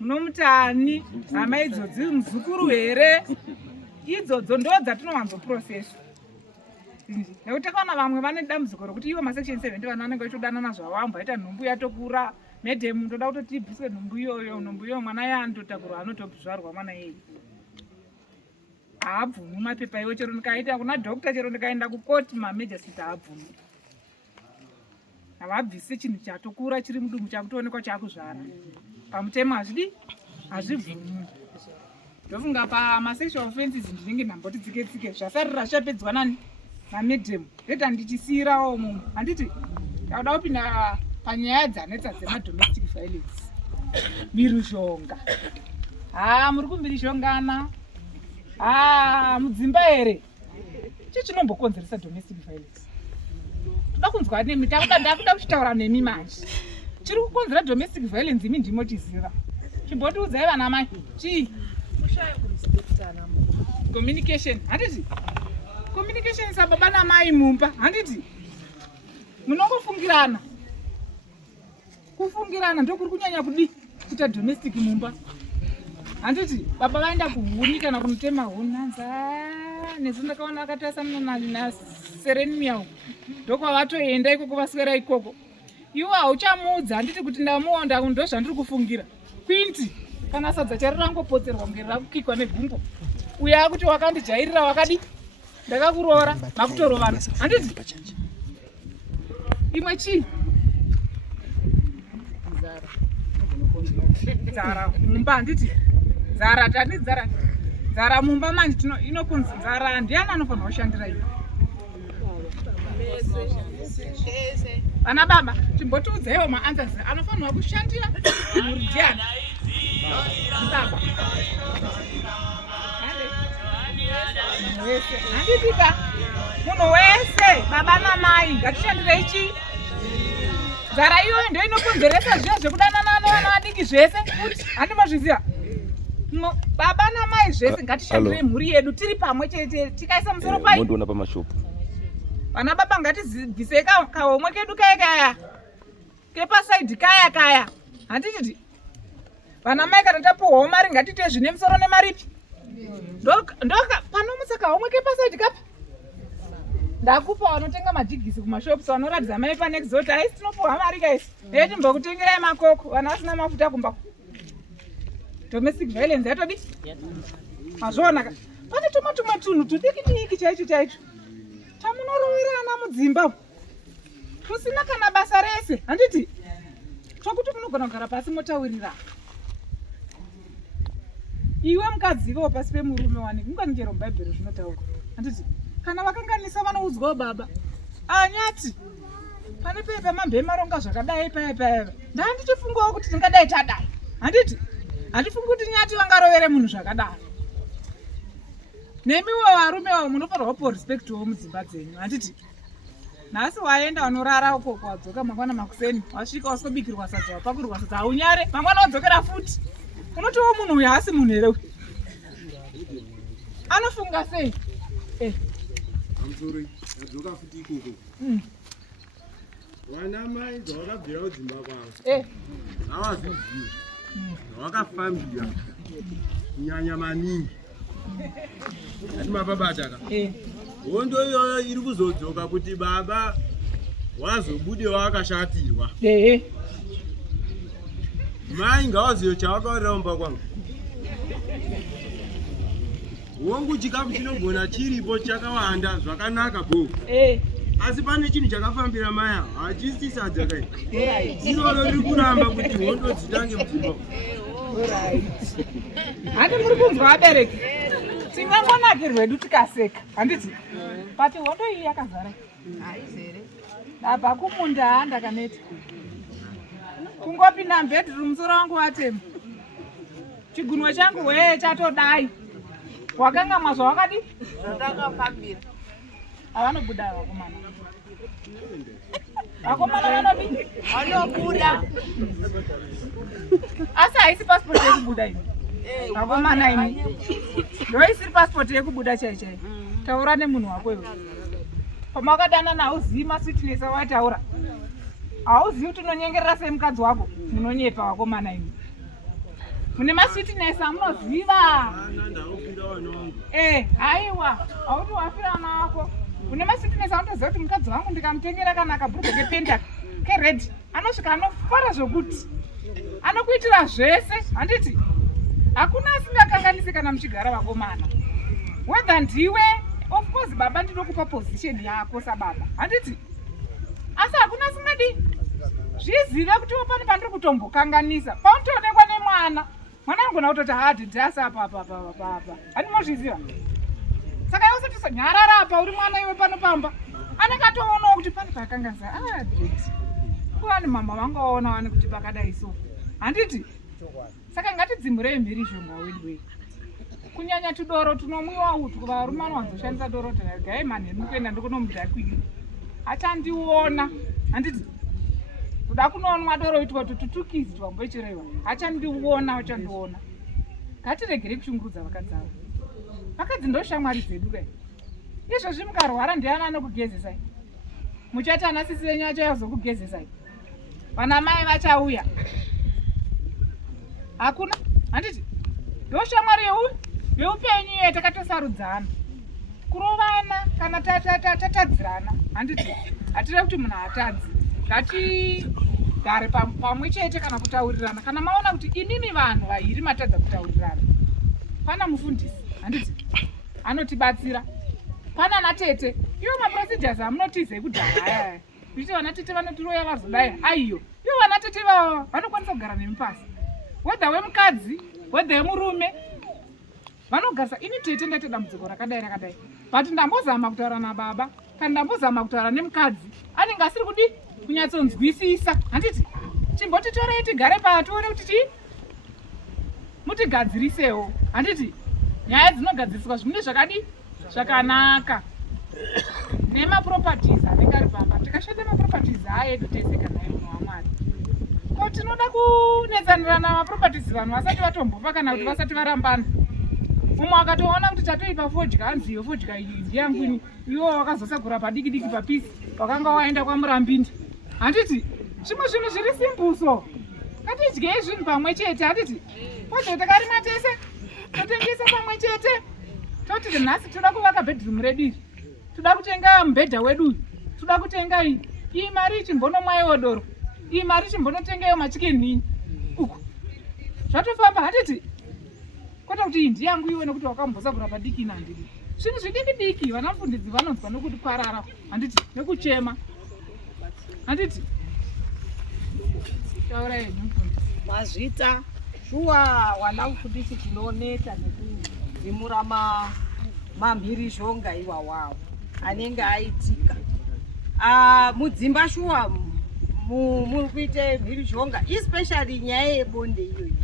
unomuti ani, hama idzodzi muzukuru here. Idzodzo ndo dzatinowanzoprocessa. Nekuti takaona vamwe vane dambudziko rokuti ivo masection 7 ndivo vanenge vachidanana zvawamba aita nhumbu yatokura medhemu ndoda kuti tibviswe nhumbu iyoyo mwana yaanototakurwa anotozvarwa mwana iyeye. Haabvumi mapepa iwo chero ndikaita kuna dhokita chero ndikaenda kukoti mamejasiti haabvumi. Havabvise chinhu chatokura chiri mudumbu chakutoonekwa chakuzvara. Pamutemo hazvibvumi. Ndofunga pamasexual offences ndinenge ndamboti tsike zvasarira zvapedzwa nani namedhemu. Ndeta ndichisiyirawo munhu. Handiti ndauda kupinda panyaya dzanetsa dzemadomestic violence. Miruzhonga. Muri kumbirishongana. Mudzimba here. Chinombokonzeresa domestic violence. Toda kunzwa nemi ndakuda kuchitaura nemi manje. Chiri kukonzera domestic violence imi ndimotiziva. Chimbotiudzai vana mai. Chii? Communication. Handiti? Communication sababa namai mumba. Handiti? Munongofungirana. Kufungirana ndokuri kunyanya kuita domestic mumba. Handiti? Baba vaenda kuhuni kana kunotema huni nanza. Nesu ndakaona akatasana na sereni miau. Ndokwa vatoenda ikoko vaswera ikoko. Iwo hauchamuudza handiti kuti ndamuonda ndo zvandiri kufungira. Kwinti kana sadza charirangopotserwa ngerira kukikwa negumbo. Uya kuti wakandijairira wakadi ndakakuroora makutorovana. Handiti? Imwe chii? Zara mumba handiti? Zara tani zara mumba manje inokunzi zara ndiani anofanira kushandira iyo. Vana baba chimbotiudzaiwo maanswers anofanirwa kushandira mhuri ndiani? Baba. Handitika munhu wese baba namai ngatishandire ichi. Zara iyoyo ndio inokonzeresa zviya zvekudanana nevana vadiki zvese. Handimozviziva. Baba namai zvese ngatishandire mhuri yedu tiri pamwe chete tikaisa musoro pai. Mundoona pamashopu. Vana baba ngatibvise kahomwe kedu kaya kepasaidhi kaya. Handiti vana mai kana tapuhwawo mari ngatite zvine musoro nemaripi. Ndoka panomutsa kahomwe kepasaidhi kapi. Ndakupa vanotenga majigisi kumashopu vanoratidza mai panexota aisi tinopuhwa mari kaisi. Timbokutengerai makoko vana vasina mafuta kumba. Domestic violence yatodi? Mazvoonaka. Pane tumwe tunhu tudiki chaicho. Tamunoroverana mudzimba. Tusina kana basa rese. Handiti? Tokuti munogona kugara pasi motaurirana. Iwe mukadzivawo pasi pemurume wani kunganingero mubhaibheri zvinotaura. Handiti? Kana vakanganisa vanoudzwawo baba. Anyati. Pane pepa mambema ronga zvakadai paya. Ndandichifungawo kuti tingadai tadai. Handiti? Handifungi kuti nyati vangarovere munhu zvakadai. Nemiwo varume wavo munofanirwa kupa respect wo mudzimba dzenyu. Handiti? Nhasi waenda wanorara uko wadzoka mangwana makuseni wasvika wasobikirwa sadza wapakurirwa sadza haunyare mangwana wadzokera futi. Unotiwo munhu uyu haasi munhu here uyu. Anofunga sei? Amsori, adzoka futi ikoko. Vana mai dzavakabvira kudzimba kwavo. Havazvizivi. Zvavakafambira kunyanya maningi. Ati mababataka. Hondo iyoyo iri kuzodzoka kuti baba wazobudewo akashatirwa. Mai ngavazive chavakaorera mumba kwangu. Hongu chikafu chinogona chiripo chakawanda zvakanaka bo. Asi pane chinhu chakafambira maya hachisi sadza kai. Iroro riri kuramba kuti hondo dzitange mudzimba. Handi muri kunzwa abereki. Tingangonakirwe rwedu tikaseka. Handiti? Pati hondo iyi yakazara. Haizere. Ndabva kumunda ndakaneta. Kungopinda mubhedroom musoro wangu watema. Chigunwe changu chatodai. Wakangamwa zvawakadi? Ndakafambira. Avanobuda vakomana. Vakomana vanodini? Vanobuda. Asi haisi passport yekubuda ini. Vakomana ini. Ndoisiri passport yekubuda chai. Taura nemunhu wako iwe. Pamakadana hauzivi masweetness awataura. Hauzivi kuti unonyengerera semukadzi wako. Munonyepa vakomana ini. Mune masweetness amunoziva. Haiwa. Hauti wafira vana vako. Une masweetness anotoziva kuti mukadzi wangu ndikamutengera kana kabhurugwa kependa kered anosvika anofara zvokuti anokuitira zvese. Handiti hakuna asingakanganisi kana muchigara vakomana. Whether ndiwe of course baba ndinokupa position yako sababa. Handiti asi hakuna asingadi zvizive kuti pane pandiri kutombokanganisa paunotoonekwa nemwana. Mwana anogona kutoti hadhidhasi apa. Handimozviziva. Saka iwe usati nyarara apa uri mwana iwe panopamba. Anenge atoonawo kuti pane pakanganisa. Kuva mama vangaona wani kuti pakadai so. Handiti saka ngatidzimurei mhirizhonga wedu. Kunyanya tudoro tunomwiwa utu varume vanozoshandisa doro gai mani ndikuenda ndikunomudhakwiri. Achandiona. Handiti kuda kunoonwa doro itwa tutukizi twamboichirewa. Achandiona. Ngatiregere kushungurudza vakadzi ava. Vakadzi ndoshamwari dzedu kai. Izvozvi mukarwara ndiani anokugezesai? Muchati ana sisi venyu vachazokugezesai? Vana mai vachauya? Hakuna. Handiti ndoshamwari yeupenyu iyo takatosarudzana. Kurovana kana tatadzirana. Handiti hatire kuti munhu atadzi. Ngatigare pamwe chete kana kutaurirana. Kana maona kuti inini vanhu vahiri matadza kutaurirana. Pana mufundisi. Handiti anotibatsira. Pana natete. Iwo maprocedures amunotizei kudhaya. Kuti vanatete vanotiroya vazodai. Aiyo. Iwo vanatete vanokwanisa kugara nemupasi. Whether wemukadzi, whether wemurume. Vanogarisa ini tete ndaite dambudziko rakadai. But ndambozama kutaura nababa. Kana ndambozama kutaura nemukadzi. Anenge asiri kudi kunyatsonzwisisa. Handiti chimbotitorei tigare patione kuti mutigadzirisewo. Handiti nyaya dzinogadziriswa zvinhu zvakadi zvakanaka. Nemaproperties anenge ari pamba. Tikashanda maproperties aedu tese kana munhu waMwari. Ko tinoda kunetsanirana maproperties vanhu vasati vatombofa kana kuti vasati varambana. Umwe akatoona kuti tatoipa fodya hanzi iyo fodya iyi ndiyangu ini. Iwo wakazosagura padiki papisi wakanga waenda kwaMurambindi. Handiti zvimwe zvinhu zviri simbuso. Ngatidyei zvinhu pamwe chete. Handiti kodwa takarima tese totengesa pamwe chete. Toti nhasi toda kuvaka bedroom redu iri. Toda kutenga mubhedha wedu. Toda kutenga iyi mari chimbonomwaiwo doro. Iyi mari chimbonotengayo machikeni uku. Zvatofamba. Handiti kwete kuti iyi ndiyangu iwe nekuti wakambosagura padiki nandiri. Zvinhu zvidiki vana mufundidzi vanonzwa nokuti parara. Handiti nekuchema. Handiti taurai mufundidzi. Mazvita shuwa wana mufundisi tinoneta nekudzimura mamhirizhonga iwawawo anenge aitika. Mudzimba shuwa muri kuite mhirizhonga especially nyaya yebonde iyoyi.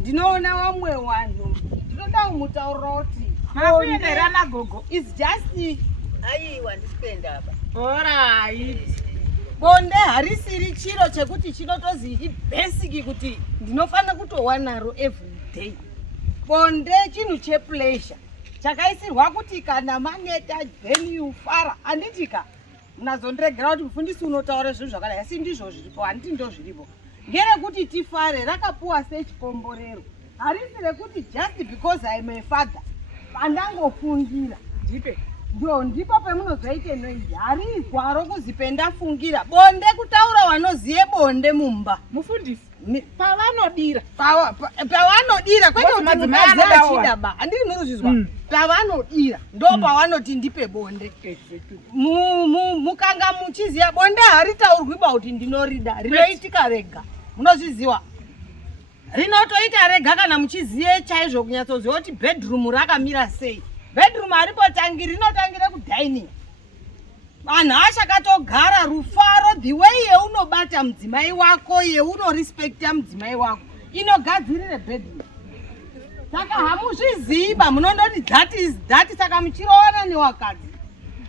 Ndinoona vamwe vanhu ndinoda kumutaurira kuti makuenderana gogo is just aiwa ndisipenda apa. alright. Bonde harisiri chiro chekuti chinotozi ibasic kuti ndinofanira kutowanaro every day. Bonde chinhu chepleasure chakaisirwa kuti kana maneta then you fara. Handitika munazondiregera kuti mufundisi unotaura zvinhu zvakadai. Asi ndizvo zviripo. Handiti ndo zviripo. Ngerekuti tifare rakapuwa sechikomborero. Harisi rekuti just because I am a father pandangofungira ndipe ndipo pemunozoite noizvi. Harizwa rokuzipe ndafungira. Bonde kutaura wanoziye bonde mumba. mufundisi pavanodira pavanodira kwete kuti mukadzi achida ba. Handiri murikuzvizwa. Pavanodira ndo pavanoti ndipe bonde. Mukanga muchiziya bonde haritaurwi ba kuti ndinorida. Rinoitika rega. Munozviziwa. Rinotoita rega kana muchiziye chaizvo kunyatsoziva kuti bedroom rakamira sei. Bedroom haripotangi rinotangira kudining. Vanhu achakatogara rufaro the way yeunobata mudzimai wako yeunorespecta mudzimai wako inogadzirire bedroom. Saka hamuzviziba munondoti that is that saka muchirowana newakadzi.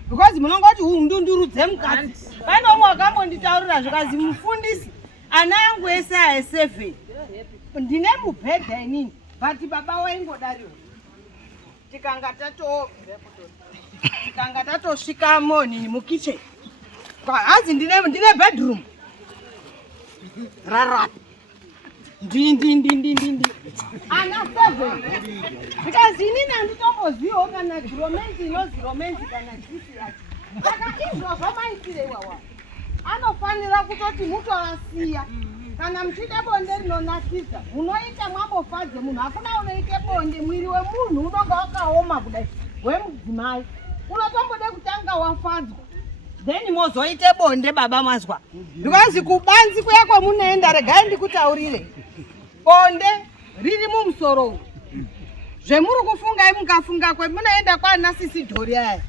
Because munongoti undundurudze mukadzi. Pane umwe wakambonditaurira zvikazi mufundisi ana yangu ese a7. Ndine mubhedha inini but baba waingodariwo. Tikanga tatosvika moni mukitchen. Hazi ndine bedroom. Rara. Ndi. Ana 7. Because inini anditomboziwo kana romance kana dzisi yacho. Saka izvo zvamaitire iwawa. Anofanira kutoti mutovasiya. Kana muchida bonde rinonakidza, munoita mwambofadze munhu. Hakuna unoite bonde mwiri wemunhu unonga wakaoma kudai. Wemudzimai. Unotombode kutanga wafadzwa. Then mozoite bonde baba mazwa. Because kubanzi kuya kwamunoenda regai ndikutaurire. Bonde riri mumusoro. Zvemuri kufunga mukafunga munoenda kwana sisi dhori aya.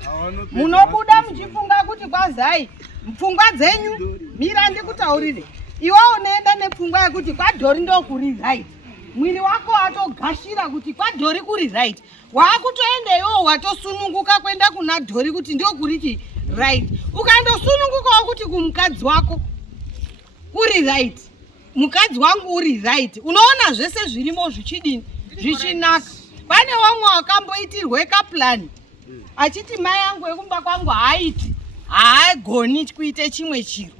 Munobuda muchifunga kuti kwazai pfungwa dzenyu mira ndikutaurire. Iwe unoenda nepfungwa yekuti kwadhori ndokuri right. Mwiri wako atogashira kuti kwadhori kuri right. Waakutoendeyo watosununguka kwenda kuna dhori kuti ndokuri right. Ukandosunungukawo kuti kumukadzi wako kuri right. Mukadzi wangu uri right. Unoona zvese zvirimo zvichidini zvichinaka. Pane wamwe wakamboitirwe kaplan. Achiti mai yangu yekumba kwangu haagoni kuite chimwe chiro.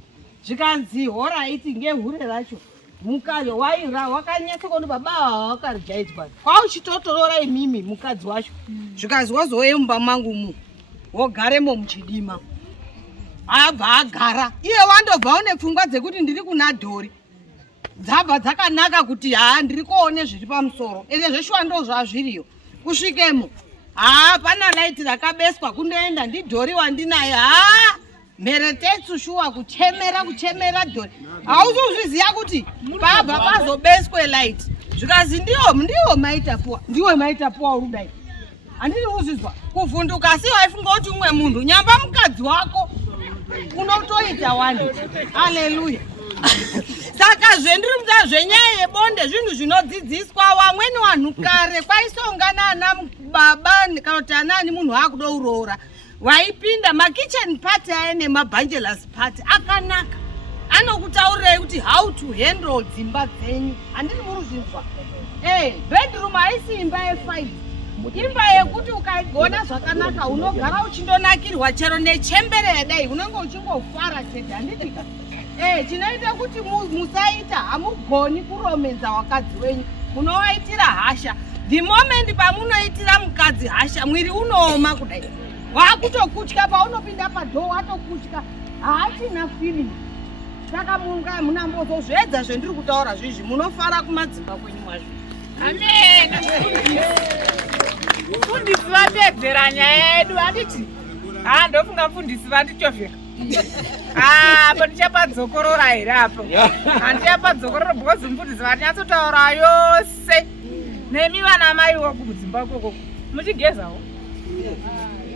Zvikanzi horaiti ngehure racho. Mukadzi waira wakanyatsa kuti baba wakarjaidzwa. Kwauchitotorora imimi mukadzi wacho. Zvikanzi wazouye mumba mangu mu. Wogaremo muchidima. Abva agara. Iye wandobva une pfungwa dzekuti ndiri kuna dhori. Dzabva dzakanaka kuti ndiri kuone zviri pamusoro. Ende zveshuwa ndo zvazviriyo. Kusvikemo. Pana light rakabeswa kundoenda ndidhori wandinaye. Mheretetsu shuwa kuchemera dhori. Hauzozviziya kuti baba pazobeswe light. Zvikazi ndiwo maitapuwa. Ndiwe maitapuwa urudai. Handiri kuzvizwa. Kuvhunduka asi waifunga kuti umwe munhu nyamba mukadzi wako unotoita wani. Haleluya. Saka zvendiri muta zvenyaya yebonde zvinhu zvinodzidziswa. Vamweni vanhu kare kwaisongana ana baba kana kuti anani munhu akudourora. Waipinda kitchen party aine bachelors party akanaka. Anokutaurirai kuti how to handle dzimba dzenyu. Handiri muruzvinzwa. Bedroom haisi imba ye5. Imba yekuti ukagona zvakanaka unogara uchindonakirwa chero nechembere dai unenge uchingofara chete. Handitika. Chinoita kuti musaita hamugoni kuromenza wakadzi wenyu. Munowaitira hasha. The moment pamunoitira mukadzi hasha mwiri unooma kudai. Wakutokutya paunopinda padhoo watokutya. Haachina feeling. Saka munambozozvedza zvendiri kutaura zvizvi munofara kumadzimba kwenyu mwazvo. Amen. Mufundisi vatedzera nyaya yedu handiti. Ndofunga mufundisi vandichovhera. Apo ndichapadzokorora here apo. Handichapadzokorora because mufundisi vanyatsotaura yose. Nemi vana maiwo kudzimba koko. Muchigezawo.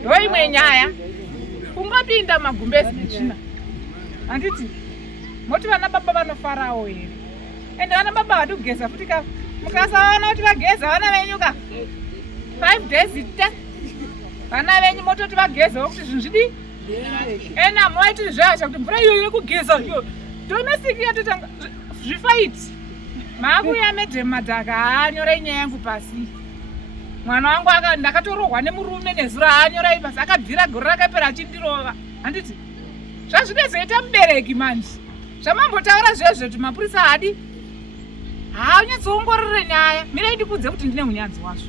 Ndoimwe nyaya. Ungapinda magumbezi nechina. Handiti. Moti vana baba vanofarawo here. Ende vana baba vati kugeza futi ka. Mukasaona kuti vageza vana venyu ka. 5 days ita. Vana venyu mototi vagezawo kuti zvinhu zvidi. Ena mwaiti zvasha kuti mvura iyo yekugeza iyo. Domestic yatotanga zvifaiti. Makuya madhaka anyora nyaya yangu pasi. Mwana wangu ndakatorohwa nemurume nezura anyora pasi akabvira gore rakapera achindirova. Handiti. Zvazvinezoita mubereki manje. Zvamambotaura zvezvo kuti mapurisa hadi. Unyatsoongorore nyaya. Mira ndikudze kuti ndine unyanzi wazvo.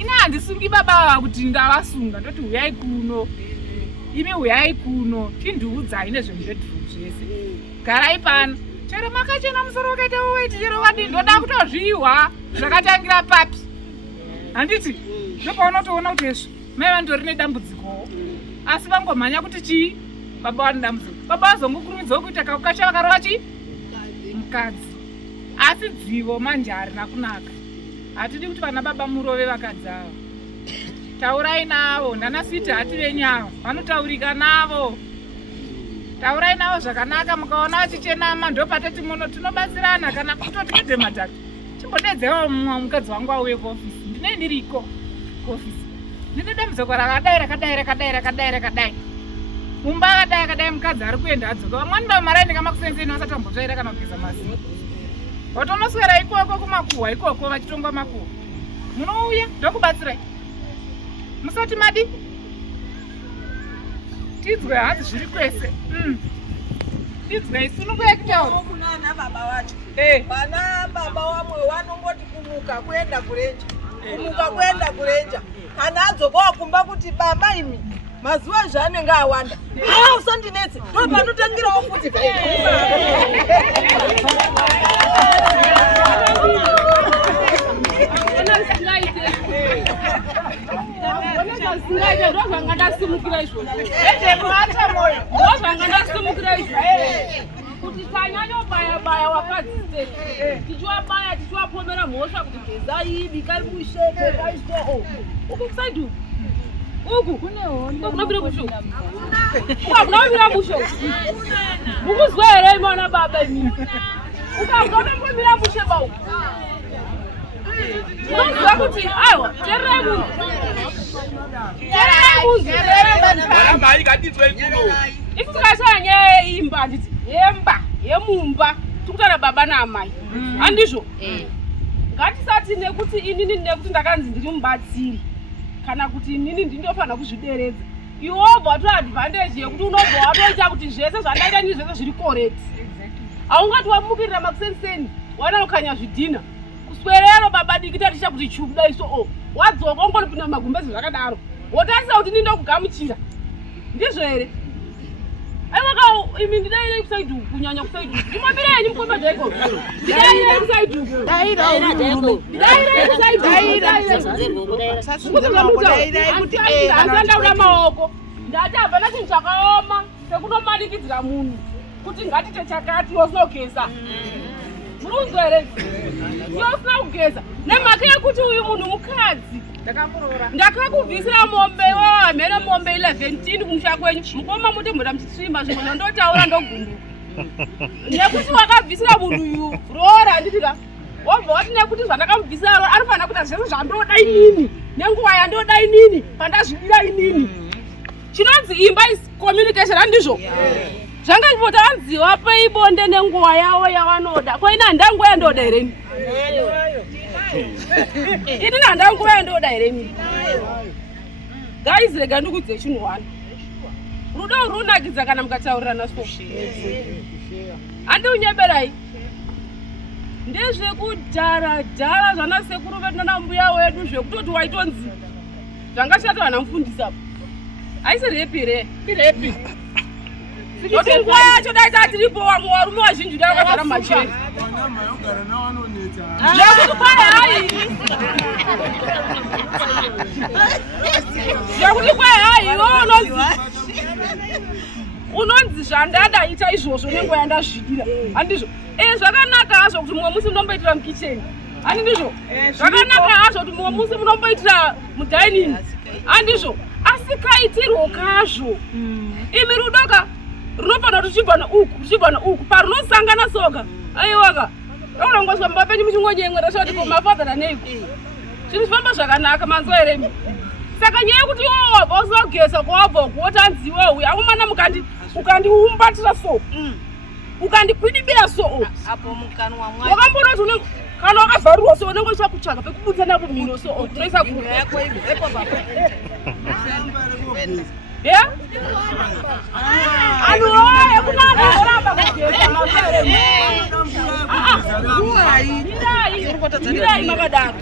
Ina handisungi baba kuti ndavasunga ndoti uyai kuno. Imi uyai kuno. Tindiudzai nezvemubedroom zvese. Garai pano. Chero makachena musoro wakaita weti chero wadi ndoda kutozviwa. Zvakatangira papi. Handiti. Ndopaunotoona kuti izvo mai vandori nedambudziko. Asi vangomhanya kuti chii? Baba vane dambudziko. Baba vazongokurumidzawo kuita kakukacha vakarova chii? Mukadzi. Asi dzivo manje harina kunaka. Hatidi kuti vana baba murove vakadzi avo. Taurai navo. Ndana switi hati venyu avo. Vanotaurika navo. Taurai navo zvakanaka mukaona vachichenama ndopatoti muno tinobatsirana kana kutoti kedhe madhaka. Chimbodedzewo mukadzi wangu auye kuofisi. ndine ndiriko ofisi ndine dambudziko rakadai mumba akadai mukadzi ari kuenda adzoka vamwani vamaraini kamakusenzeni vasati vambotsvaira kana kugeza mazino vatonoswera ikoko kumakuhwa ikoko vachitonga makuhwa munouya ndokubatsirai musati madi tidzwe hanzi zviri kwese tidzwei sununguya kutaura kunana baba wacho vana baba vamwe vanongoti kumuka kuenda kurenja kana adzoka wakumba kuti baba imi mazuva zvaanenge awanda usandinetse ndo panotangirawo futi kuti tanyanyobaya wakadzise tichiwabaya tichiwapomera mhosva kuti gezai bikari musheke kaisoo uku kusaidu uku kunobira musho kunobira musho mukuzwa here imana baba imini ukaunobira mushe bau unoziva kuti aiwa tererai munhu isi tikashaya nyaya yeimba handiti yemumba tikutana baba naamai handizvo ngatisati nekuti inini nekuti ndakanzi ndiri mubatsiri kana kuti inini ndindofanira kuzvideredza iwobva watoadvantage yekuti unobva watoita kuti zvese zvandaita ndii zvese zviri correct haungati wamukirira makusenseni wananokanya zvidhina kuswerero baba dikita ticha kuti chukuda iso wadzoka ungonopinda magumbezi zvakadaro wotarisa kuti nindokugamuchira ndizvo here aiwaka imi ndidairei kusaidu kunyanya kusaidu ndimwambireni mukomba dhaiko ndidairei kusaidu asandaura maoko ndati abva nachinhu chakaoma sekunomanikidzira munhu kuti ngatite chakati osinogeza murunzwa here iyo usina kugeza nemhaka yekuti uyu munhu mukadzi ndakakubvisira mombe wamhere mombe 11 kumusha kwenyu mukoma muti mboda muchisvimba zvimwe ndondotaura ndogumbuka nekuti wakabvisira munhu uyu rora handitika wobva wati nekuti zvandakamubvisira rora anofanira kuita zvese zvandoda inini nenguva yandoda inini pandazvidira inini chinonzi imba is communication handizvo zvanga ndipota vanziva peibonde nenguva yavo yavanoda koina handanguva yandoda hereni ini handanguva yandoda hereni guys rega ndikudze chinhu wani rudo runakidza kana mukataurirana so handiunyeberai ndezvekudhara zvanasekuru vedu nanambuya wedu zvekutoti waitonzi zvangashata vanamufundisa haisi repi irepi noti nguva yacho daita tiripo vamwe varume vazhinji daakagara macheni zvekuti kwai hai zvekuti kwai hai iwo unonzi zvandadaita izvozvo nenguva yandazvidira handizvo zvakanaka hazvo kuti mumwe musi munomboitira mukicheni handizvo zvakanaka hazvo kuti mumwe musi munomboitira mudining handizvo asi kaitirwo kazvo imi rudoka runofanira kuti ruchibva nauku parunosangana soga aiwaka unongoswa mumba penyu muchingonyemwera zvati komafadhara neiko zvinhu zvifamba zvakanaka manzwa heremi saka nyaya yekuti iwo wabva usogesa kwawabva kuwotanziwa uyu akomana ukandiumbatira so ukandikwidibira so wakambona kuti kana wakavharirwa so unenge uchida kutsvaga pekubudisa napo mhino so unoisa anuoye kunaaoramba kugesa irai makadaro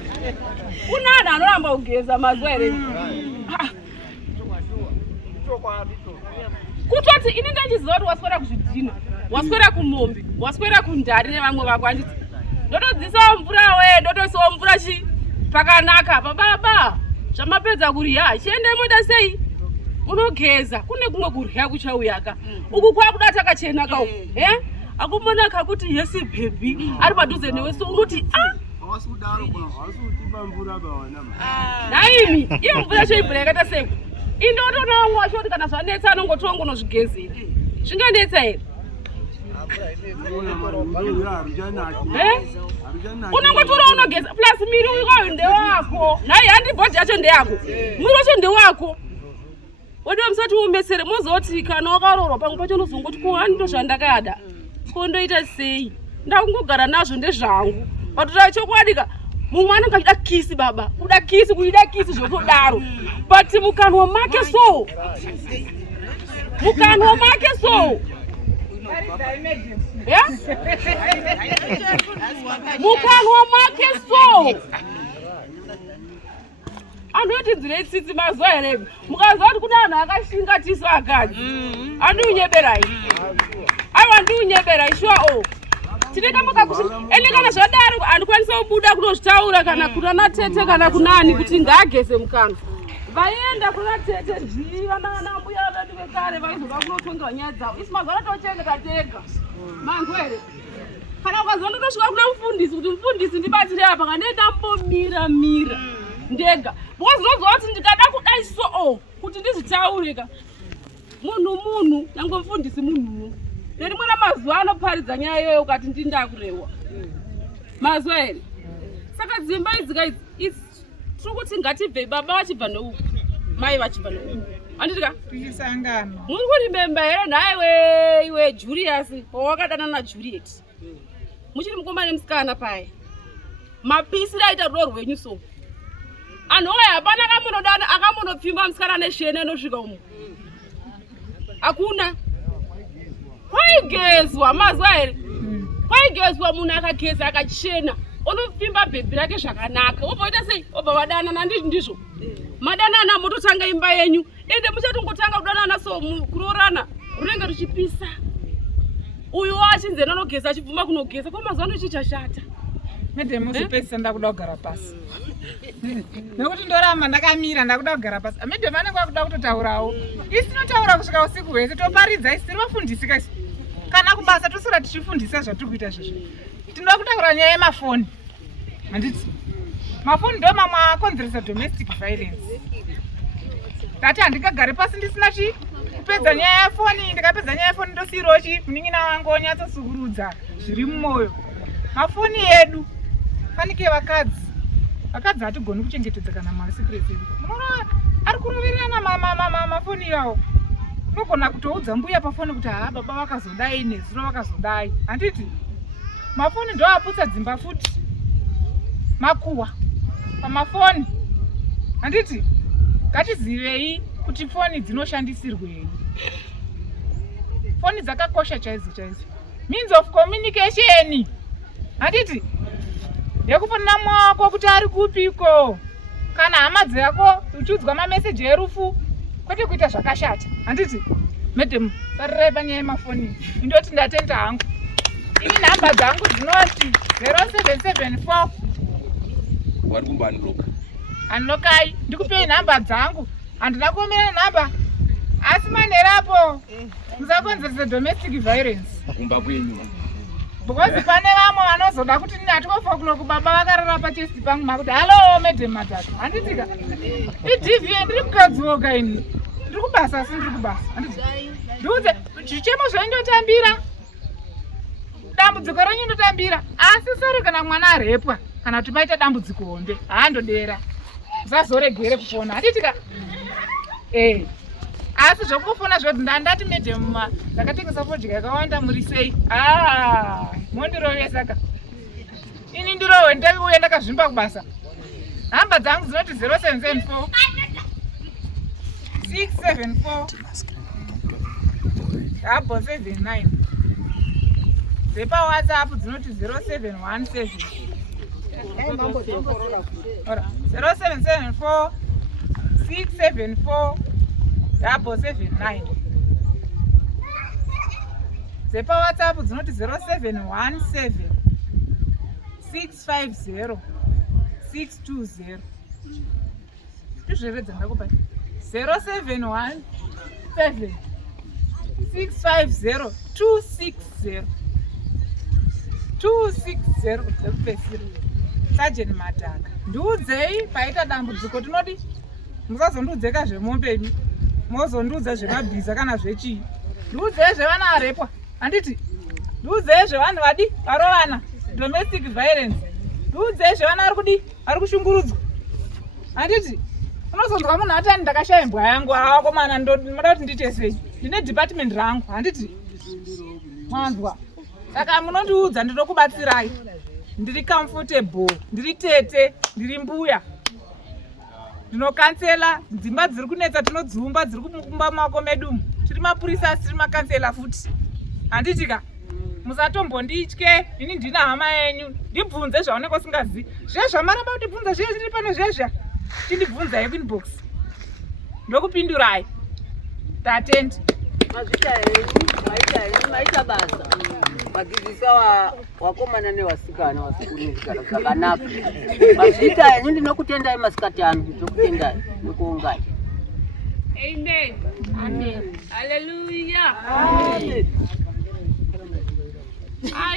kunana anoramba kugeza mazwa here kutoti ini ndachiziva kuti waswera kuzvidhina waswera kumombe waswera kundari nevamwe vako handiti ndotodzisawo mvura we ndotoisawo mvura pakanaka pababa zvamapedza kurya chiende moda sei unogeza kune kumwe kurya kuchauyaka uku kwakuda takachenaka uku akumonaka kuti yesi bhebi ari padhuze newe so unoti naimi iyo mvura yacho imvura yakaita seko indotonawo wacho kuti kana zvanetsa anongotongonozvigezera zvingandetsa here unongotora unogeza plus miri uyo ndewako naye handibhodhi yacho ndeyako mwiri wacho ndewako wodiwa musati umesere mozoti kana wakarorwa pamwe pacho unozongoti kuhando zvandakada kondoita sei ndakungogara nazvo ndezvangu patotai chokwadika mumwe anenge achida kisi baba kuda kisi kuida kisi zvotodaro but mukanwa make so mukanwa make so mukanwa make so anotidzire tsitsi mazuva here mukaziva kuti kuna anhu akashingatiswa akadzi andiunyeberai aiwa ndiunyeberai shuwa tinenge mukakushi ende kana zvadaro handikwanisa kubuda kunozvitaura kana kuna tete kana kunani kuti ngaageze mukanwa vaenda kuna tete zviva nanambuya vedu vekare vaizoda kunotonga nyaya dzavo isi mazuva anotochengeta tega mangu here kana ukaziva ndotosvika kuna mufundisi kuti mufundisi ndibatsire apa kanendambomira ndega because ndozova kuti ndikada kudai so kuti ndizvitaurika munhu nange mufundisi munhuwo nerimwe ramazuva anoparidza nyaya iyoyo ukati ndindakurehwa mazuva here saka dzimba idzika tiri kuti ngatibvei baba vachibva neuku mai vachibva neuku anditika tichisangana muri kurimemba here nhaiwe iwe Julius wawakadana naJuliet muchiri mukomana nemusikana paye mapisi raita rudo rwenyu so anhu oya hapana akamunodana akamunopfimba musikana neshene inosvika umu hakuna kwaigezwa mazuva here kwaigezwa munhu akageza akachena unopfimba bhebhi rake zvakanaka obvaita sei obva vadanana ndizvo madanana mototanga imba yenyu ende muchatongotanga kudanana so kurorana runenge ruchipisa uyu achinzi anogeza achibvuma kunogeza kwamazuva ano chichashata Madam musipesa ndakuda kugara pasi. Nekuti ndoramba ndakamira ndakuda kugara pasi. Madam anenge akuda kutotaurawo. Isinotaura kusvika usiku hwese toparidza isiri vafundisi kasi. Kana kubasa tosora tichifundisa zvatiri kuita zvizvo. Tinoda kutaura nyaya yemafoni. Handiti. Mafoni ndo mamwe akonzeresa domestic violence. Ngati handingagare pasi ndisina kupedza nyaya yefoni, ndikapedza nyaya yefoni ndosiyirawo munin'ina wangu onyatsosukurudza zviri mumwoyo. Mafoni yedu fanike vakadzi hatigoni kuchengetedza kana masipiresi. Munoona ari kuroverana mafoni yawo. Unogona kutoudza mbuya pafoni kuti baba vakazodai nezuro vakazodai. Handiti mafoni ndo aputsa dzimba futi. Makuwa pamafoni. Handiti ngatizivei kuti foni dzinoshandisirwei. Foni dzakakosha chaizvo. Means of communication. Handiti yekufanira mwako kuti ari kupiko kana hama dzako uchiudzwa mameseji erufu kwete kuita zvakashata. Handiti madam sarirai panyaya yemafoni indoti ndatenda hangu ini nhamba dzangu dzinoti 0774 wari kumbaniloka anokai ndikupei nhamba dzangu handina kuomera nhamba asi manherapo musakonzeresa domestic violence kumba kwenyu. because pane vamwe vanozoda kuti ndinatikofa kuno kubaba vakarara pachesti pangu makuti halo madam matatu handitika idva ndiri kukadzoka ini ndiri kubasa asi ndiri kubasa ndiudze zvichemo zvaindotambira dambudziko renyu ndotambira asi sari kana mwana arepwa kana kuti paita dambudziko hombe haandodera musazoregere kufona handitika asi zvokufona zvoti ndandati madam ndakatengesa fodya yakawanda muri sei mondirovesaka ini ndirowe ndauya ndakazvimba kubasa. Nhamba dzangu dzinoti 0774 674 79 dzepawhatsapp dzinoti 0717 0774 674 79 dzepawhatsapp dzinoti 0717 650 620 ndizvere dzandakupa 0717 650 260 dzekupesira. Sajeni Madhaka ndiudzei paita dambudziko tinoti musazondiudzeka zvemombe mozondiudza zvemabhiza kana zvechii. Ndiudzei zvevana arepwa handiti ndiudzezve vanhu vadi varovana domestic violence, ndiudzezve vana vari kushungurudzwa. Handiti unozonzwa munhu atani ndakashaya imbwa yangu, hawakomana ndoda kuti ndiite sei, ndine department rangu. Handiti mwanzwa, saka munondiudza ndinokubatsirai. Ndiri comfortable, ndiri tete, ndiri mbuya, ndinokansela. Dzimba dziri kunetsa tinodzumba, dziri kumba mako medu, tiri mapurisa, tiri makansela futi. Handitika musatombonditye, ini ndina hama yenyu, ndibvunze zvaoneka usingazivi. Zvezva maramba kutibvunza zviye zviri pano zvezva, chindibvunza inbox ndokupindurai. Tatendi mazvita henyu maita basa magidzisa wakomana nevasikana vasikurudzana zvakanaka. Mazvita henyu ndinokutendai masikati anu, ndinokutendai nekuungai. Amen. Amen. Hallelujah. Amen.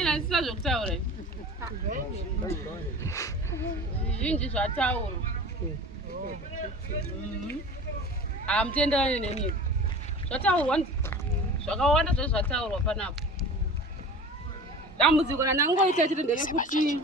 Nasisa zvokutaura zvinji zvataurwa hamutenderani neni. Zvataurwa zvakawanda zvataurwa panapo. Dambudziko randangoita chete nderekuti